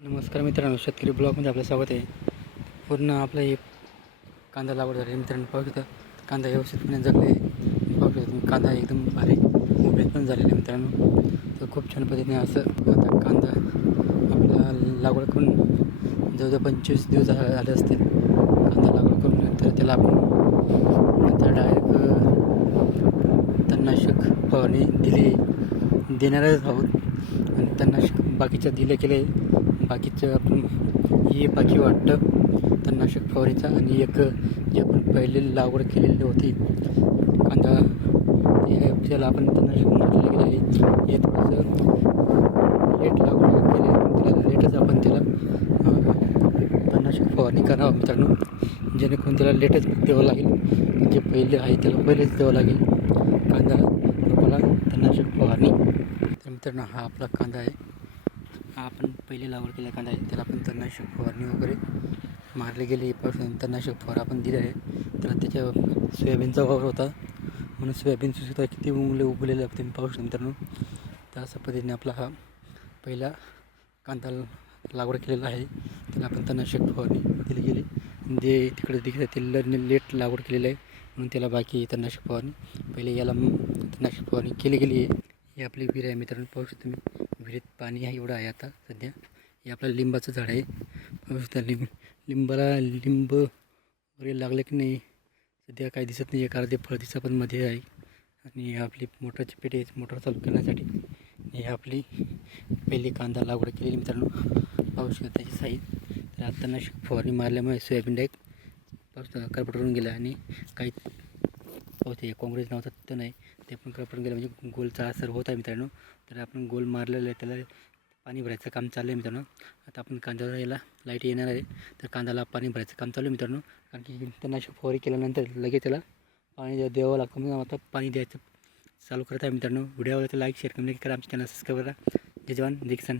नमस्कार मित्रांनो शेतकरी ब्लॉगमध्ये आपलं स्वागत आहे. पूर्ण आपलं हे कांदा लागवड झाली मित्रांनो पाहू शकता कांदा व्यवस्थितपणे जगले पाहू शकता तुम्ही कांदा एकदम भारी उभे पण झालेला आहे मित्रांनो. तर खूप छान पद्धतीने असं आता कांदा आपला लागवड करून जवळजवळ पंचवीस दिवस झा- झाले असतील कांदा लागवड करून नंतर त्याला आपण नंतर डायरेक्ट तणनाशक फवारणी दिली देणारच आहोत. आणि तणनाशक बाकीच्या दिले केले बाकीचं आपण हे बाकी वाटतं. तणनाशक फवारीचा आणि एक जे आपण पहिले लागवड केलेली होती. कांदा त्याला आपण तणनाशक मारले गेले आहे. हे थोडंसं लेट लागवड केले त्याला लेटच आपण त्याला तणनाशक फवारणी करावं मित्रांनो. जेणेकरून त्याला लेटच द्यावं लागेल. जे पहिले आहे त्याला पहिलेच द्यावं लागेल. कांदा रोपाला तणनाशक फवारणी. तर मित्रांनो हा आपला कांदा आहे. आपण पहिले लागवड केलेला कांदा आहे त्याला आपण तणनाशक फवारणी वगैरे मारले गेले पासून तणनाशक फवार आपण दिले आहे. त्याला त्याच्या सोयाबीनचा वावर होता. म्हणून सोयाबीनची सुद्धा किती उमले उगलेले आपण तुम्ही पाहू शकता मित्रांनो. त्या अशा पद्धतीने आपला हा पहिला कांदा लागवड केलेला आहे. त्याला आपण तणनाशक फवारणी दिली गेली. जे तिकडे दिसत ते लढणे लेट लागवड केलेलं आहे. म्हणून त्याला बाकी तणनाशक फवारणी. पहिले याला तणनाशक फवारणी केली गेली आहे. ही आपली विहीर आहे मित्रांनो पाहू शकता तुम्ही. विहिरीत पाणी आहे एवढं आहे आता सध्या. हे आपलं लिंबाचं झाड आहे. पाहू शकता लिंब लिंबाला लिंब वगैरे लागले की नाही सध्या काही दिसत नाही. आहे कारण ते फळदिसा पण मध्ये आहे. आणि आपली मोटरची पेटी आहे मोटर चालू करण्यासाठी. हे आपली पहिली कांदा लागवड केलेली मित्रांनो. पाहू शकता त्याची साईज. तर आता फवारणी मारल्यामुळे सोयाबीन डायरेक्ट पाहू शकता करपटून गेला आणि काही ते काँग्रेस नावाचं तर नाही. ते पण करपटून गेलं म्हणजे गोलचा असर होत आहे मित्रांनो. तर आपण गोल मारलेलं आहे त्याला पाणी भरायचं काम चाललं आहे मित्रांनो. आता आपण कांद्याला याला लाइट येणार आहे. तर कांद्याला पाणी भरायचं काम चालू आहे मित्रांनो. कारण की त्यांना फवारी केल्यानंतर लगेच त्याला पाणी द्या- द्यावं लागतं म्हणून आता पाणी द्यायचं चालू करत आहे मित्रांनो. व्हिडिओ आवडला तर लाईक शेअर कमेंट करा. आमच्या चॅनल सबस्क्राईब करा. जय जवान जय किसान.